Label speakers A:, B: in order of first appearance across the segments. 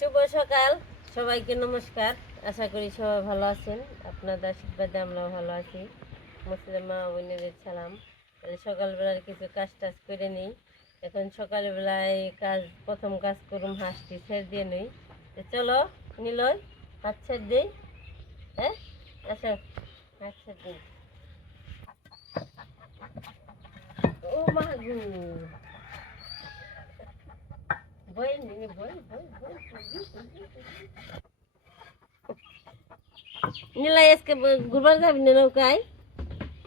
A: শুভ সকাল। সবাইকে নমস্কার। আশা করি সবাই ভালো আছেন। আপনাদের আশীর্বাদে আমরাও ভালো আছি। মুসলিমা বোনেদের সালাম। তাহলে সকালবেলার কিছু কাজ টাজ করে নিই। এখন সকালবেলায় কাজ, প্রথম কাজ করুম, হাঁসটি ছেড়ে দিয়ে নিই। তো চলো, নিলয়, হাত ছেড়ে দিই। হ্যাঁ? আসো, হাত ছেড়ে দিই। ও মাগু নীলাই আজকে ঘুরবার যাবি না নৌকায়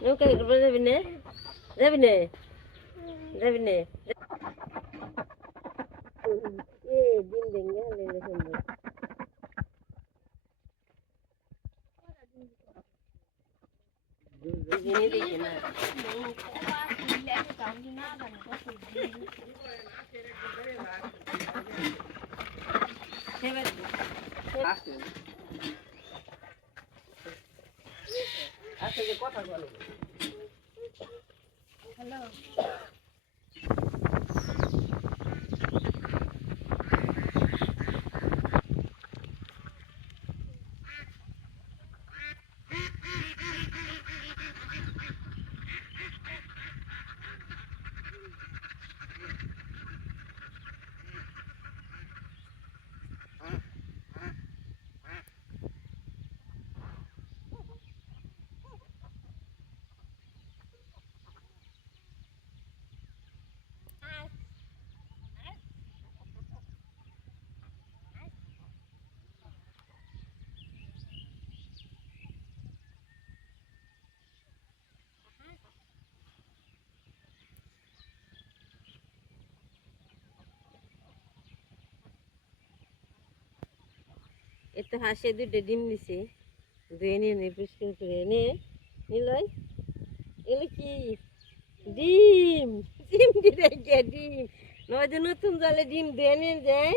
A: নৌকায় ঘুরবার যাবি না যাবি না যাবি না দিন দিন গেলে দেখুন জিনিস দেখি না সেবার
B: আচ্ছা যে কথা বলো।
A: এত হাসে দুটো ডিম দিছে। ধুয়ে নিয়ে নে পরিষ্কার করে নে নিলয় এগুলো কি? ডিম ডিম দিতে গে ডিম? নয়তো নতুন জলে ডিম ধুয়ে নিয়ে যায়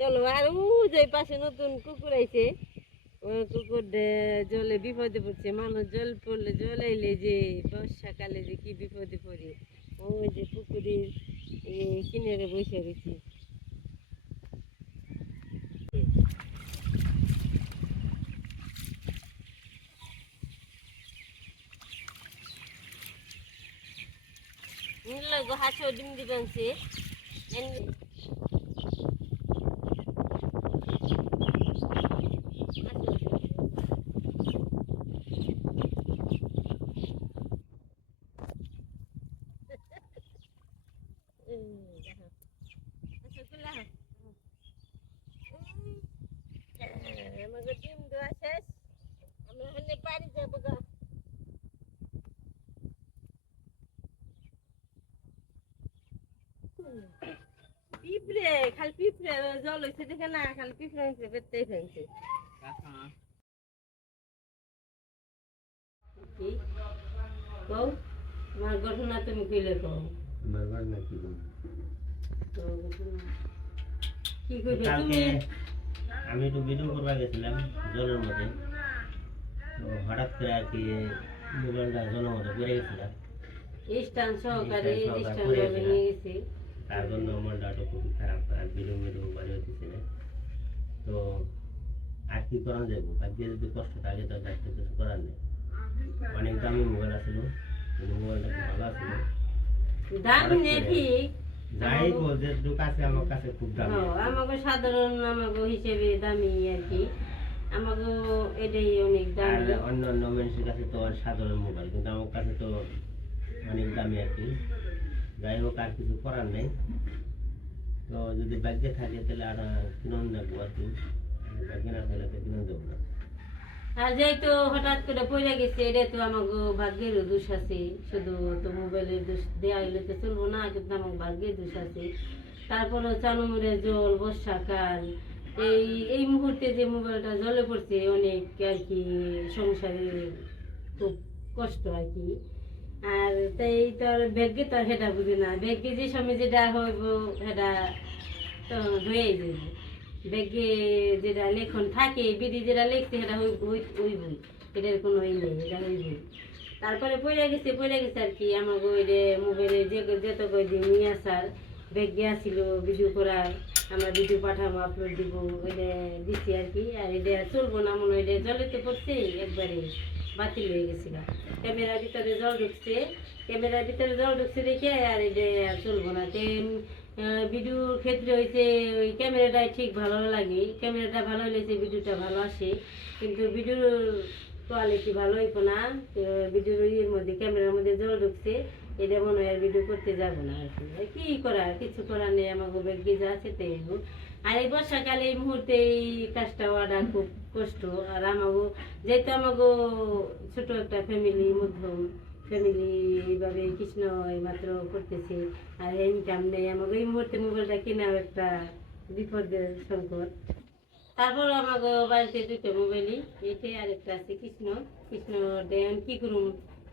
A: চলো আর ও যে পাশে নতুন কুকুর আইছে। কুকুর জলে বিপদে পড়ছে। মানুষ জল পড়লে জল আইলে যে বর্ষাকালে যে কি বিপদে পড়ে। ওই যে পুকুরের কিনারে বসে রয়েছে। হাসো ডিম দিবেন সে এন- এই দেখো। আসো, কুল্লা হও। এই, আমাকে ডিম দেওয়া শেষ আমরা এখানে বাড়ি যাব গা পিঁপড়ে খালি পিঁপড়ে জল হয়েছে দেখে না খালি পিঁপড়ে হয়েছে বেরতেই ফেলছে কি? কও তোমার ঘটনা তুমি কইলে কও।
B: বারবার
A: তো ঘটনা- কি কইবে তুমি?
B: আমি একটু ভিডিও করবা গেছিলাম জলের মধ্যে। তো হঠাৎ করে আর কি মোবাইলটা জলের মধ্যে পড়ে গেছিলাম
A: স্টান সহকারে
B: স্টান সহকারে
A: স্টান
B: পড়ে
A: ভাবে
B: গেছে।
A: নিয়ে গেছি।
B: তার জন্য মনটা খুব খারাপ আর ভিডিও বাড়ি হতেছে না তো আর কি করা যাব আজকে যদি কষ্ট থাকে তো আজকে কিছু করার নেই। অনেক দামি মোবাইল আছিল কিন্তু মোবাইলটা খুব ভালো আছিল
A: দাম নেই ঠিক
B: যাই যে দুঃখ আছে আমার কাছে খুব দামি।
A: আমাকে সাধারণ আমাকে হিসেবে দামি আর কি। আমাকে এটাই অনেক দামি।
B: অন্য অন্য মানুষের কাছে তো সাধারণ মোবাইল কিন্তু আমার কাছে তো অনেক দামি আর কি। যাই হোক আর কিছু করার নেই। তো যদি ব্যাগে থাকে তাহলে আর কিনুন দেখব আর কি। ব্যাগে না থাকলে তো কিনুন দেবো না।
A: আর যেহেতু হঠাৎ করে পড়ে গেছে এটা তো আমাকে ভাগ্যেরও দোষ আছে। শুধু তো মোবাইলের দোষ দেওয়া হইলে তো চলবো না, কিন্তু আমার ভাগ্যের দোষ আছে। তারপরে চানুমুরে জল বর্ষাকাল এই এই মুহূর্তে যে মোবাইলটা জলে পড়ছে, অনেক আর কি সংসারে খুব কষ্ট আর কি। আর তাই তার ব্যাগে তার সেটা বুঝি না। ব্যাগে যে সময় যেটা হইব, সেটা তো হয়ে যাবে ব্যাগে যেটা লেখন থাকে, বিধি যেটা লিখছে, সেটা বই এটার কোনো ই নেই, এটা ওই বই তারপরে পড়ে গেছে পড়ে গেছে আর কি আমাকে ওই মোবাইলে যে যেত কয়দিন নিয়ে আসার ব্যাগে আসছিল ভিডিও করার। আমরা ভিডিও পাঠাবো আপলোড দিব, ওইটা দিচ্ছি আর কি। আর এটা চলবো না, মনে হয় এটা জলে তো পড়ছে, একবারে বাতিল হয়ে গেছিল। ক্যামেরার ভিতরে জল ঢুকছে, ক্যামেরার ভিতরে জল ঢুকছে দেখে আর এটা চলবো না। তে ভিডিওর ক্ষেত্রে হয়েছে ওই ক্যামেরাটা ঠিক ভালো লাগে। ক্যামেরাটা ভালো হলেছে ভিডিওটা ভালো আসে, কিন্তু ভিডিওর কোয়ালিটি ভালো হইতো না। ভিডিওর ইয়ের মধ্যে, ক্যামেরার মধ্যে জল ঢুকছে। এটা মনে হয় আর ভিডিও করতে যাব না আর কি। কি করার? কিছু করার নেই আমাকে বেগে যা আছে হোক। আর এই বর্ষাকালে এই মুহূর্তে এই কাজটা হওয়াটা খুব কষ্ট। আর আমাকে যেহেতু আমাকে ছোট একটা ফ্যামিলি মধ্যম ফ্যামিলি এইভাবে কৃষ্ণ মাত্র করতেছে, আর ইনকাম নেই। আমাকে এই মুহূর্তে মোবাইলটা কেনাও একটা বিপদের সংকট। তারপর আমাকে বাড়িতে দুটো মোবাইলই এটাই আরেকটা আছে কৃষ্ণ। কৃষ্ণ দেন কি করুম?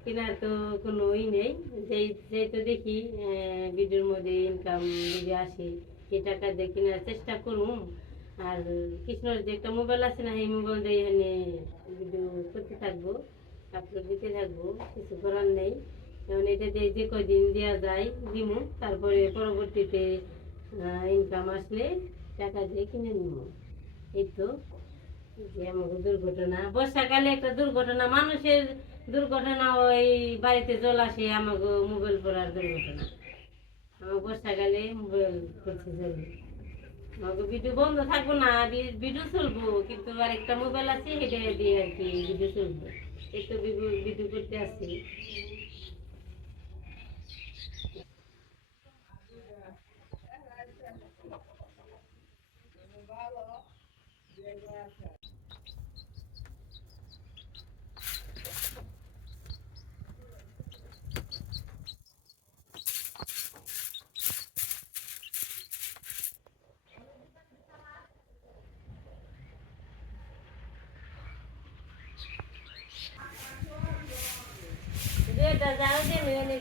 A: কেনার তো কোনো ই নেই। যেই যেই তো দেখি ভিডিওর মধ্যে ইনকাম যদি আসে, এই টাকা দিয়ে কেনার চেষ্টা করুম। আর কৃষ্ণর যে একটা মোবাইল আছে না, সেই মোবাইল দিয়ে এখানে ভিডিও করতে থাকব আপলোড দিতে থাকব, কিছু করার নেই। যেমন এটা দিয়ে যে কদিন দেওয়া যায়, দিমু। তারপরে পরবর্তীতে ইনকাম আসলে টাকা দিয়ে কিনে নিব এই তো, যে আমাকে দুর্ঘটনা, বর্ষাকালে একটা দুর্ঘটনা, মানুষের দুর্ঘটনা ওই বাড়িতে জল আসে আমাকে মোবাইল পড়ার দুর্ঘটনা। আমার বর্ষাকালে মোবাইল করছে জল। আমাকে ভিডিও বন্ধ থাকব না ভিডিও চলবো কিন্তু আর একটা মোবাইল আছে, সেটা দিয়ে আর কি ভিডিও চলবো একটু ভিডিও- করতে আসছি।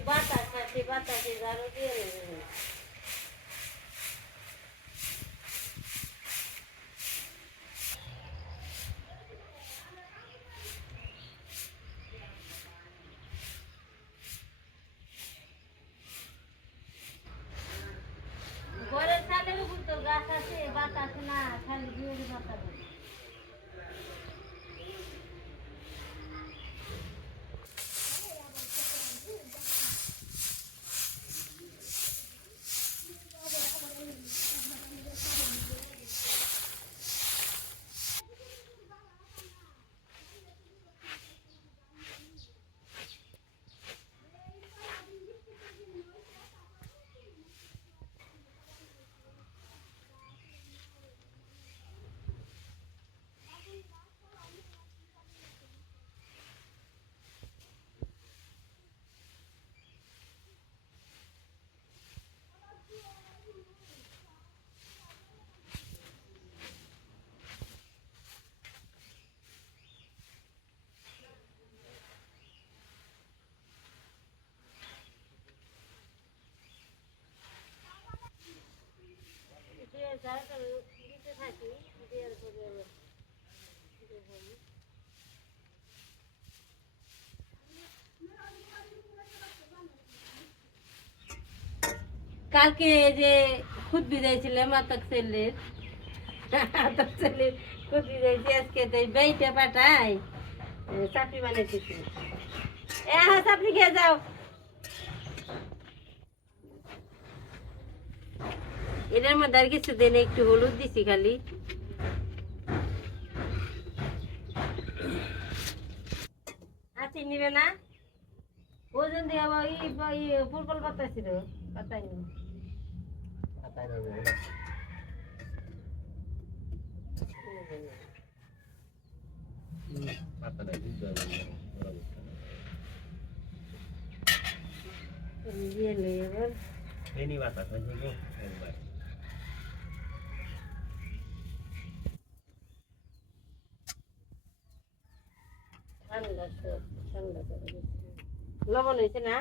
A: বাতাস আছে বাতাসে ঝাড়ু দিয়ে নেবেন ঘরের ছাদের উপর তো গাছ আছে বাতাস না খালি দিয়ে বাতাস দিয়ে ঝাড়ুটা দিতে থাকি কালকে যে খুদ বিদাইছিল মাতক ছেলের মাতক ছেলের খুদ বিদাইছি আজকে তো বেইটা পাঠাই চাপড়ি বানাইতেছি। এ হ্যাঁ চাপড়ি খেয়ে যাও। এটার মধ্যে আর কিছু দিন একটু হলুদ দিছি খালি। আচ্ছা নিবে না? ওজন দিয়ে আবার ই ফুলকল পাতা ছিল পাতাই নি
B: পাতায় রবে ওরা। হুম, পাতাটা দিতে হবে না, ওরা বুঝতে পারে।
A: দিয়ে লই এবার
B: এনি বাতাস হয়েছে গো, একবার।
A: ঠান্ডা সব ঠান্ডা করে দিচ্ছি। লবণ হয়েছে না?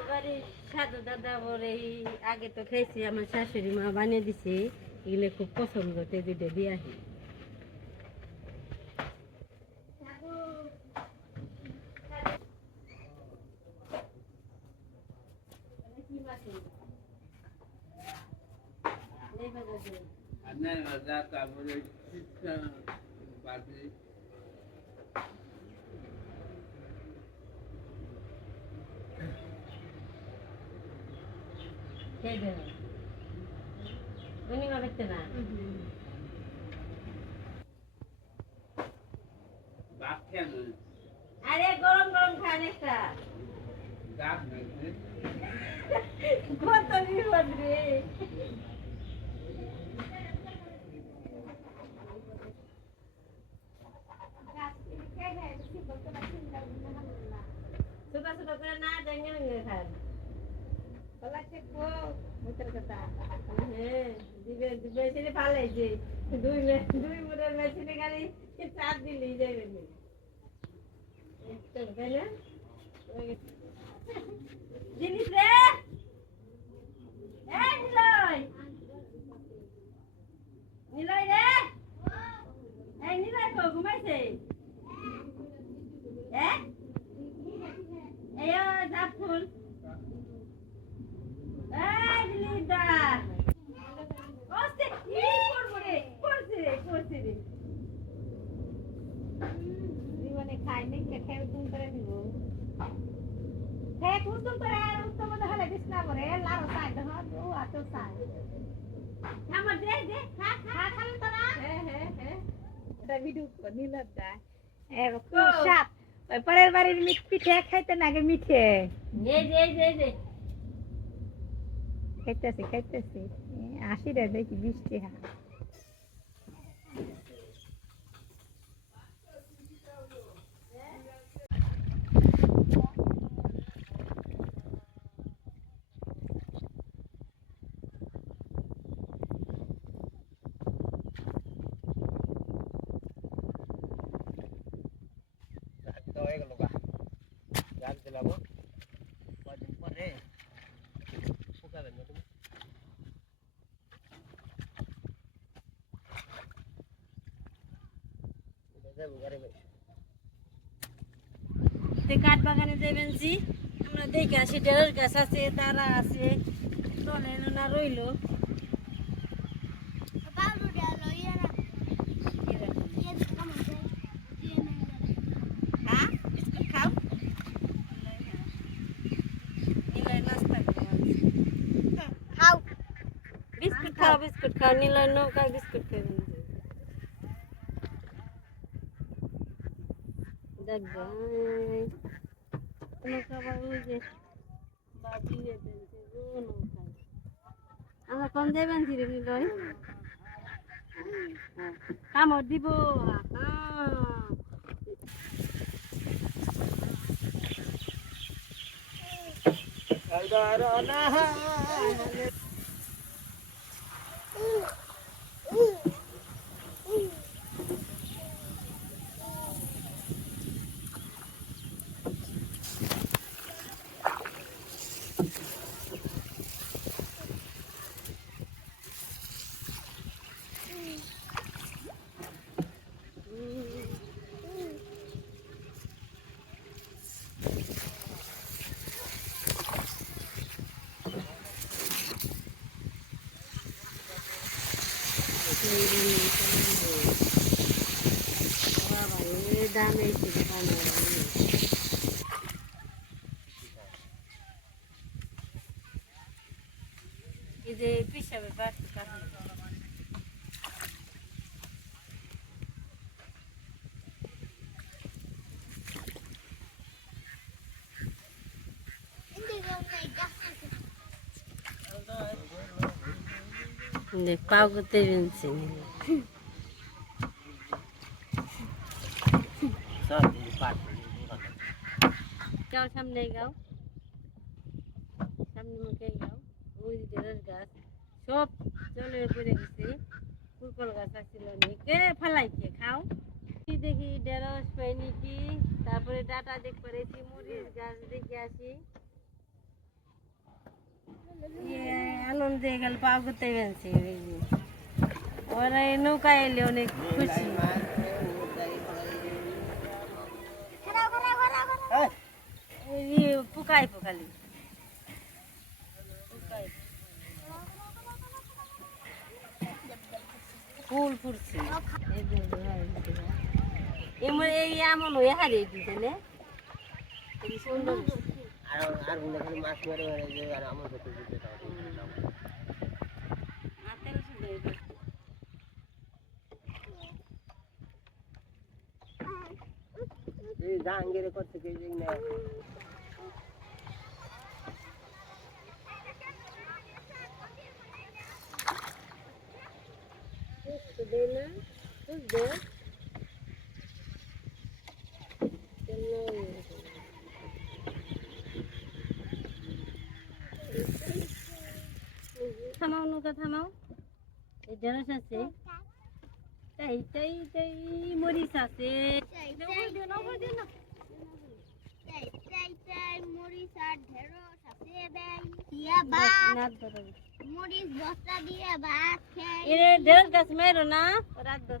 A: এবারে তারপর এই আগে তো খেয়েছি আমার শাশুড়ি মা বানিয়ে দিছে। এগুলো খুব পছন্দ করতে দুটো দিয়ে আসি
C: তারপরে পাতি
A: খেয়ে দেবো উনি করতে না
C: গাছ কেন
A: আরে গরম গরম খান একটা
C: গাছ নাকি
A: কত বিপদ রে ছোট ছোট করে না জেঙ্গে ভেঙ্গে খান হ্যাঁ দিবে দিবে সেটা ফালাইছে দুই মে- দুই মুড়ের মেশিনে গাড়ি চার দিলেই যাবে না তাই না জিনিস রে জীবনে খাইনি খেয়ে করে দিব। খেয়ে উত্তম করে আর উত্তম হলে বিছনা করে লাড়ো চাই দেহ ও আতো চাই আমার দে দে খা খা খালি তোরা। হ্যাঁ হ্যাঁ হ্যাঁ
D: এটা ভিডিও নিলাম দা।
A: ও।
D: সাপ ওই পরের বাড়ির পিঠে খাইতে নাগে মিঠে। খাইতেছি খাইতেছি। আশি রে দেখি বৃষ্টি হা
B: তো হয়ে গেল গা গাছ দিলাম কদিন পরে শুকাবেন না তুমি এটা যাব ঘরে বসে।
A: তে কাঠ বাগানে যাবেন জি আমরা দেখে আসি ঢেঁড়স গাছ আছে তারা আছে চলে না রইল হ্যাঁ বিস্কুট খাও নিলয় নাস্তা খাও বিস্কুট খাও বিস্কুট খাও নিলয় নৌকা বিস্কুট খাবেন দেখ নৌকা বাবু যে বাবি বেঁধেছে আমরা কোন দেবেন রে নিলয়? কামড় দিব হ্যাঁ damage to the family.
B: ఇది పిచ్చ బాత్ పాకుతే
A: వించింది সামনে গাও সামনে মুখে গাও ওই ঢেঁড়স গাছ সব জলে পড়ে গেছে ফুলকল গাছ আসছিল নি কে ফালাইছে খাও কি দেখি ঢেঁড়স পাই নাকি তারপরে ডাটা দেখ পেরেছি মরিচ গাছ দেখে আসি দিয়ে গেল পাও করতে বেঁচে ওরা এই নৌকায় এলে অনেক খুশি পুকাই পুকালি। ফুল ফুটছে এই। এমন হয়ে হারিয়ে দিতে না
B: আর আর মনে খালি মাছ মেরে মেরে যে আর আমার কাছে দিতে দাও
A: হাতের সুন্দর
B: এই না
A: বুঝতে দে না বুঝতে থামাও নৌকা থামাও। এই ঢেঁড়স আছে। তাই তাই তাই মরিচ আছে। নাদ ধরো।
D: মরিচ বস্তা দিয়ে ভাত খাই
A: ঢেঁড়স গাছ মেরো না। রাত ধর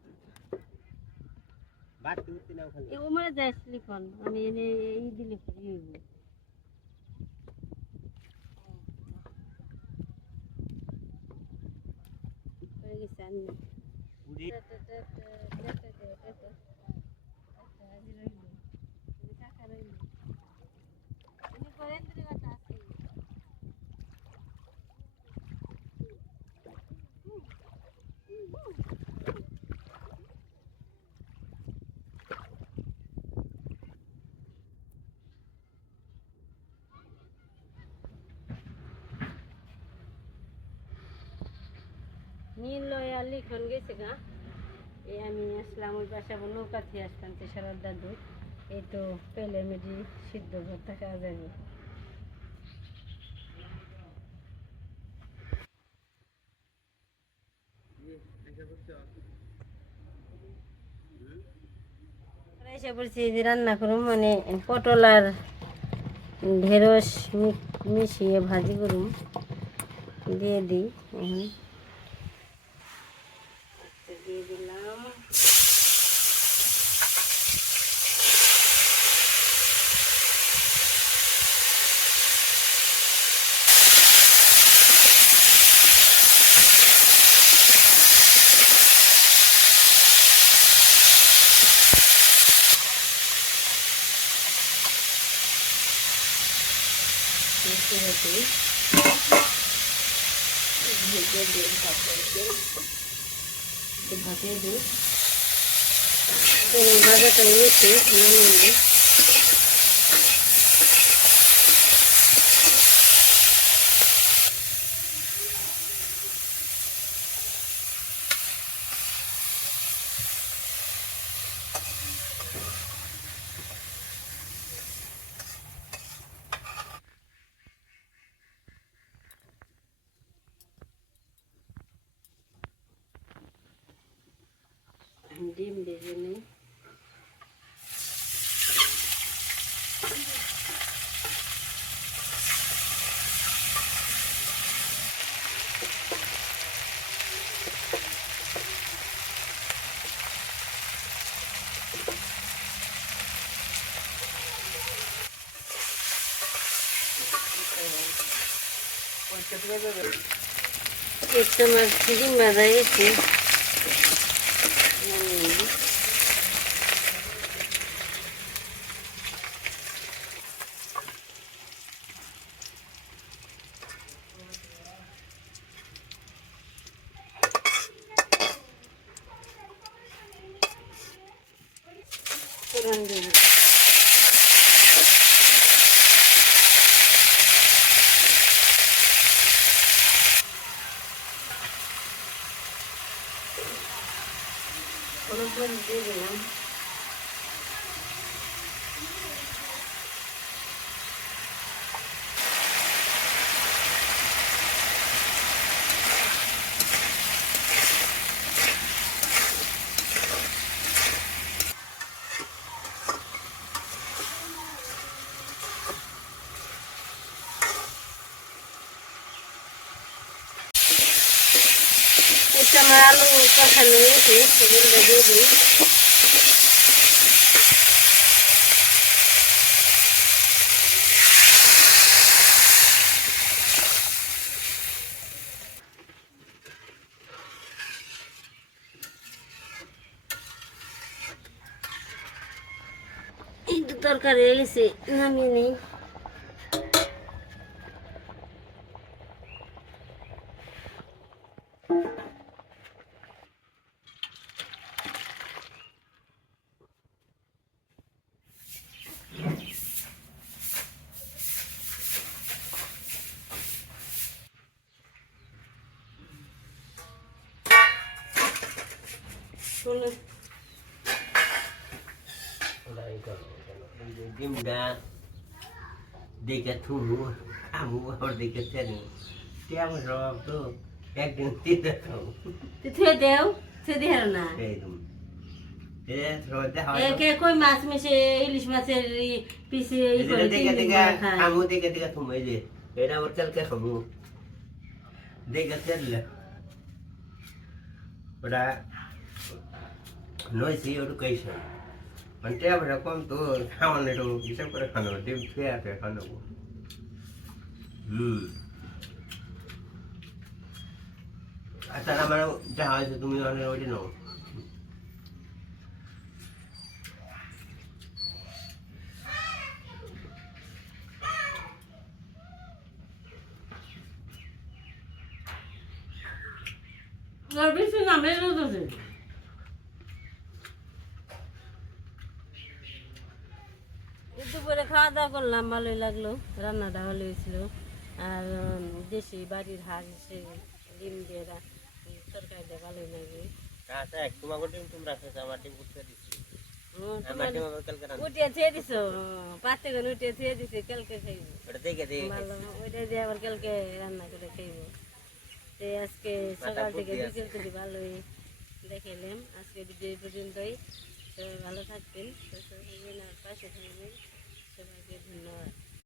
A: এ ওমরে যাস লিখন আমি এনে এই দিলে ফ্রি হইব। হয়ে গেছে আনি
B: উড়ি
A: নীল গেছে গা। এই আমি আসলাম ওই পাশে আবার নৌকা থেকে আসতাম তেসারার দাদু। এই তো পেলে মেডি সিদ্ধ ভর্তা খাওয়া যাবে। যে রান্না করুম মানে পটল আর ঢেঁড়স মিশিয়ে ভাজি করুম। দিয়ে দিই এখন দিয়ে দিলাম মিষ্টি হতে ভেজে দিই ভাজতে ভাজে দিই। ভাজাটা নিয়েছি নামিয়ে দিই এক চামচ ডিম ভাজা গেছে নামিয়ে দিই। ফোড়ন দিয়ে দিই। হলুদ মরিচ দিয়ে দিলাম এটা আমার আলু কষানো হয়েছে সেগুলো দিয়ে দিই এই তো তরকারি হয়ে গেছে নামিয়ে নিই শুনে
B: ওরা এই করো, এই করো। এই যে ডিমটা দেখে থুবো খাব আবার দেখে ফেলি কেমন সব তো একদিন তিনটা খাব
A: তুই থুয়ে দেও থুয়ে দিয়ে না।
B: এইরকম এ সবাই দেখা
A: একে কই মাছ মিশে ইলিশ মাছের পিসে
B: দেখে দেখে খাব দেখে দেখে থুবো যে এটা কালকে খাব। দেখে ফেললে ওটা ওটা কইছে। মানে টেবটা কম তো খাওয়ানো একটু হিসাব করে খানো ডিম ছুঁয়ে আছে খানো হুম আচ্ছা আমার যা হয়েছে তুমি অনেক ওইটা নাও
A: আর বেশি না বেশি খাওয়া দাওয়া করলাম ভালোই লাগল রান্নাটা ভালো হয়েছিল। আর দেশি বাড়ির হাঁস সে ডিম দিয়ে তরকারিটা ভালোই লাগে।
B: আচ্ছা
A: উঠিয়ে থুয়ে দিছো? পাঁচটা করে উঠিয়ে থুয়ে দিছে কালকে খাইব।
B: ওটা দেখে দেখে
A: ভালো ওইটা দিয়ে আবার কালকে রান্না করে খাইব। তো আজকে সকাল থেকে
B: বুদ্ধি আছে।
A: বিকেল থেকে ভালোই দেখাইলাম। আজকে ভিডিও পর্যন্তই। ভালো থাকবেন সুস্থ থাকবেন আর পাশে থাকবেন। ধন্যবাদ